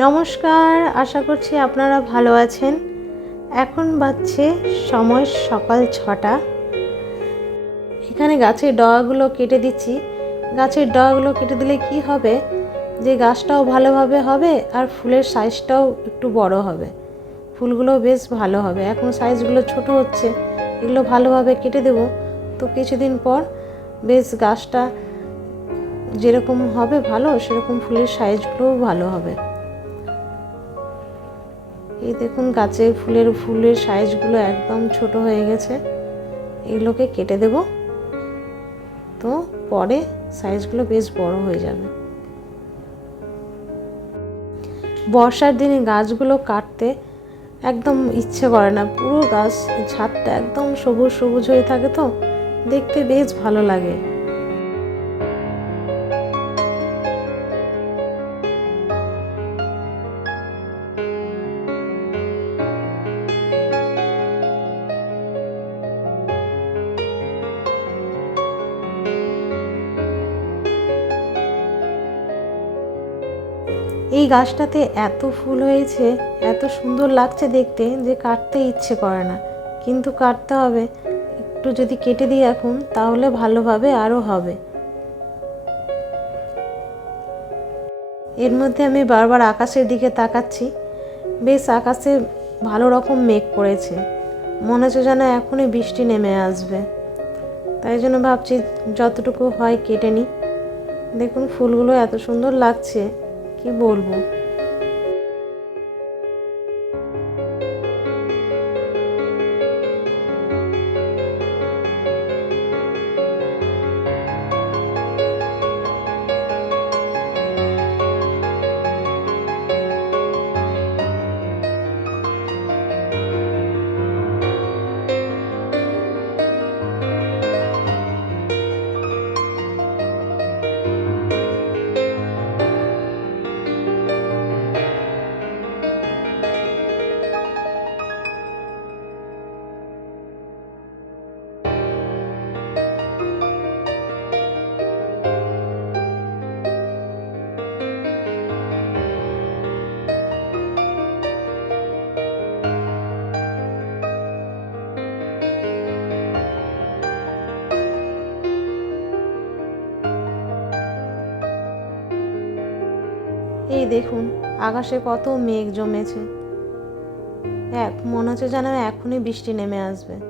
নমস্কার, আশা করছি আপনারা ভালো আছেন। এখন বাজছে সময় সকাল ছটা। এখানে গাছের ডগাগুলো কেটে দিচ্ছি। গাছের ডগাগুলো কেটে দিলে কি হবে? যে গাছটাও ভালোভাবে হবে আর ফুলের সাইজটাও একটু বড় হবে। ফুলগুলো বেশ ভালো হবে। এখন সাইজগুলো ছোট হচ্ছে। এগুলো ভালোভাবে কেটে দেবো। তো কিছুদিন পর বেশ গাছটা যেরকম হবে ভালো, সেরকম ফুলের সাইজগুলোও ভালো হবে। এই দেখুন গাছে ফুলের ফুলের সাইজগুলো একদম ছোট হয়ে গেছে। এগুলোকে কেটে দেব। তো পরে সাইজগুলো বেশ বড় হয়ে যাবে। বর্ষার দিনে গাছগুলো কাটতে একদম ইচ্ছে করে না। পুরো গাছ, ছাদটা একদম সবুজ সবুজ হয়ে থাকে তো। দেখতে বেশ ভালো লাগে। এই গাছটাতে এত ফুল হয়েছে, এত সুন্দর লাগছে দেখতে যে কাটতে ইচ্ছে করে না। কিন্তু কাটতে হবে। একটু যদি কেটে দিই এখন, তাহলে ভালোভাবে আরও হবে। এর মধ্যে আমি বারবার আকাশের দিকে তাকাচ্ছি। বেশ আকাশে ভালো রকম মেঘ করেছে। মনে হচ্ছে যেন এখনই বৃষ্টি নেমে আসবে। তাই জন্য ভাবছি যতটুকু হয় কেটে নিই। দেখুন, ফুলগুলো এত সুন্দর লাগছে। কি বলব? এই দেখুন আকাশে কত মেঘ জমেছে। এক মনে হচ্ছে যেন এখনই বৃষ্টি নেমে আসবে।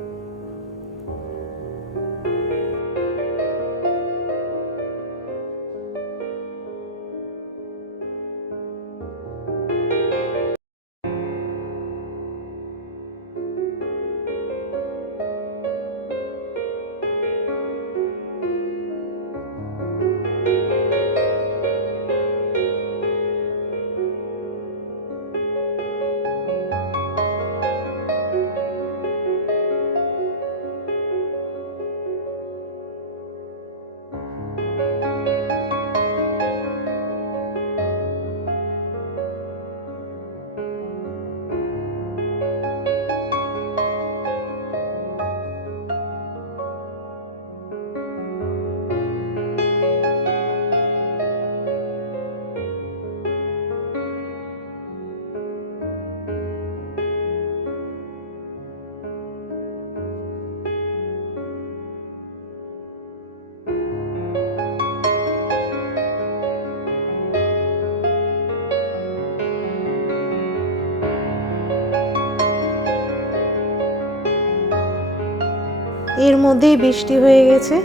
এর মধ্যেই বৃষ্টি হয়ে গেছে।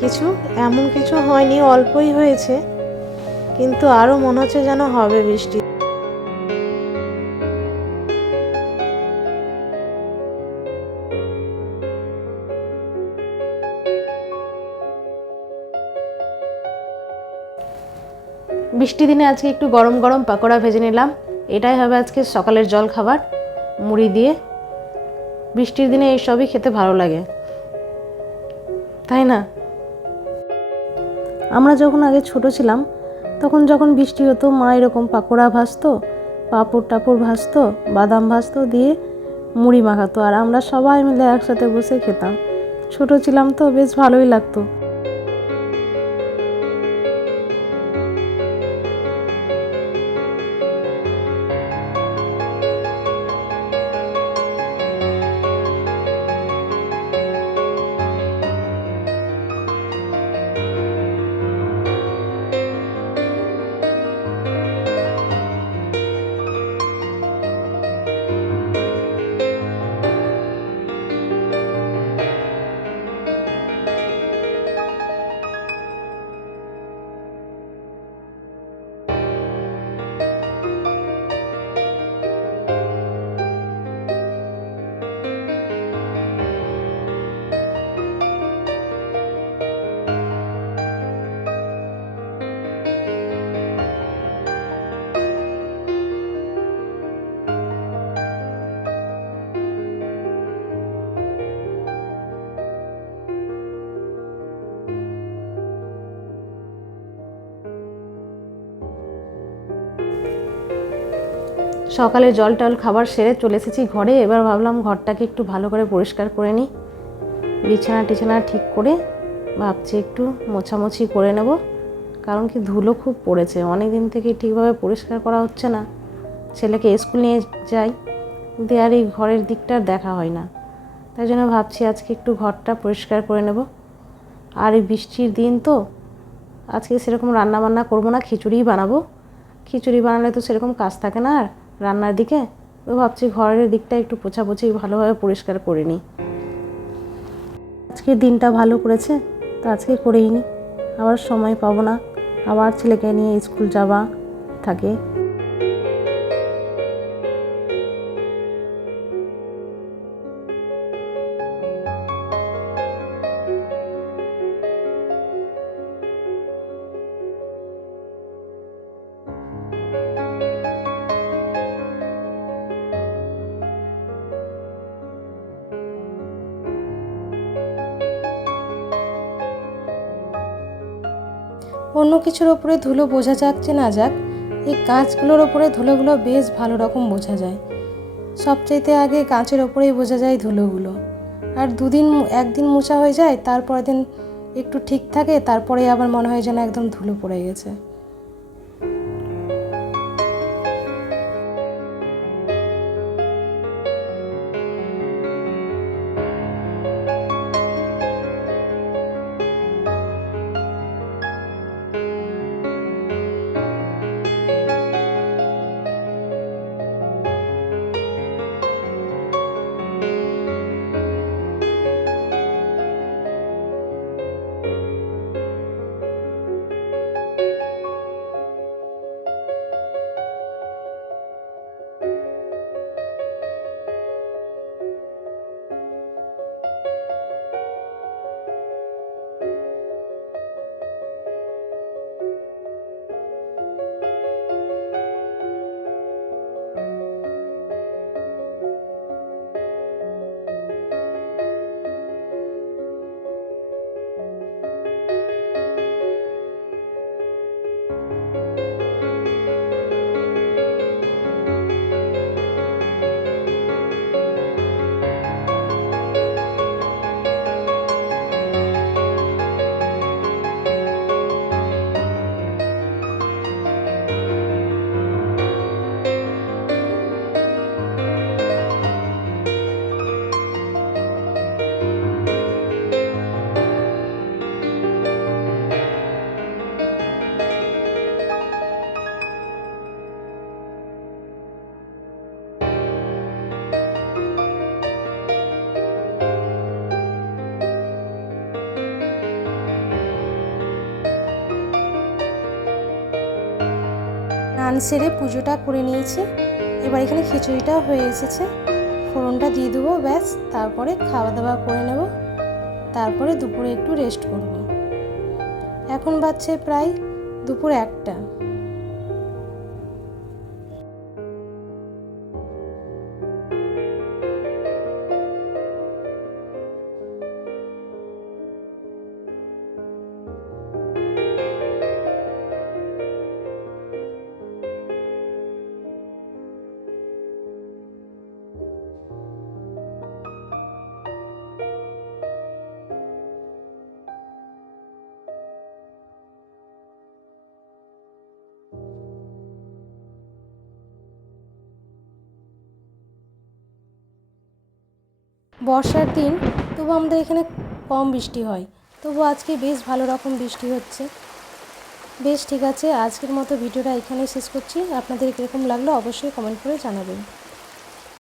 কিছু এমন কিছু হয়নি, অল্পই হয়েছে। কিন্তু আরও মনে হচ্ছে যেন হবে বৃষ্টি। বৃষ্টি দিনে আজকে একটু গরম গরম পাকোড়া ভেজে নিলাম। এটাই হবে আজকে সকালের জল খাবার মুড়ি দিয়ে। বৃষ্টির দিনে এইসবই খেতে ভালো লাগে। তাই না? আমরা যখন আগে ছোট ছিলাম, তখন যখন বৃষ্টি হতো, মা এরকম পাকোড়া ভাজতো, পাঁপড় টাপড় ভাজতো, বাদাম ভাজতো দিয়ে মুড়ি মাখাতো, আর আমরা সবাই মিলে একসাথে বসে খেতাম। ছোট ছিলাম তো, বেশ ভালোই লাগতো। সকালে জল টল খাবার সেরে চলে এসেছি ঘরে। এবার ভাবলাম ঘরটাকে একটু ভালো করে পরিষ্কার করে নিই। বিছানা টিছানা ঠিক করে ভাবছি একটু মোছামুছি করে নেব। কারণ কি ধুলো খুব পড়েছে। অনেক দিন থেকে ঠিকভাবে পরিষ্কার করা হচ্ছে না। ছেলেকে স্কুল নিয়ে যাই। দিয়ে আর এই ঘরের দিকটা দেখা হয় না। তাই জন্য ভাবছি আজকে একটু ঘরটা পরিষ্কার করে নেব। আর এই বৃষ্টির দিন তো, আজকে সেরকম রান্না বান্না করব না, খিচুড়িই বানাবো। খিচুড়ি বানালে তো সেরকম কাজ থাকে না আর। রান্নার দিকে? তো ভাবছি ঘরের দিকটা একটু পোছাপোছি ভালোভাবে পরিষ্কার করে নিই। আজকে দিনটা ভালো করেছে, তো আজকে করেই নি। আবার সময় পাবো না। আবার ছেলেকে নিয়ে স্কুল যাওয়া থাকে। অন্য কিছুর ওপরে ধুলো বোঝা যাচ্ছে না যাক, এই কাঁচগুলোর ওপরে ধুলোগুলো বেশ ভালো রকম বোঝা যায়। সবচাইতে আগে কাঁচের ওপরেই বোঝা যায় ধুলোগুলো। আর দুদিন একদিন মোছা হয়ে যায়, তারপরের দিন একটু ঠিক থাকে তারপরে আবার মনে হয় যেন একদম ধুলো পড়ে গেছে। সেরে পুজোটা করে নিয়েছি। এবার এখানে খিচুড়িটাও হয়ে এসেছে। ফোড়নটা দিয়ে দেবো, ব্যাস। তারপরে খাওয়া দাওয়া করে নেব। তারপরে দুপুরে একটু রেস্ট করব এখন বাজছে প্রায় দুপুর একটা। বর্ষার দিন, তবু আমাদের এখানে কম বৃষ্টি হয়। তবু আজকে বেশ ভালো রকম বৃষ্টি হচ্ছে। বেশ ঠিক আছে, আজকের মতো ভিডিওটা এখানেই শেষ করছি। আপনাদের কীরকম লাগল অবশ্যই কমেন্ট করে জানাবেন।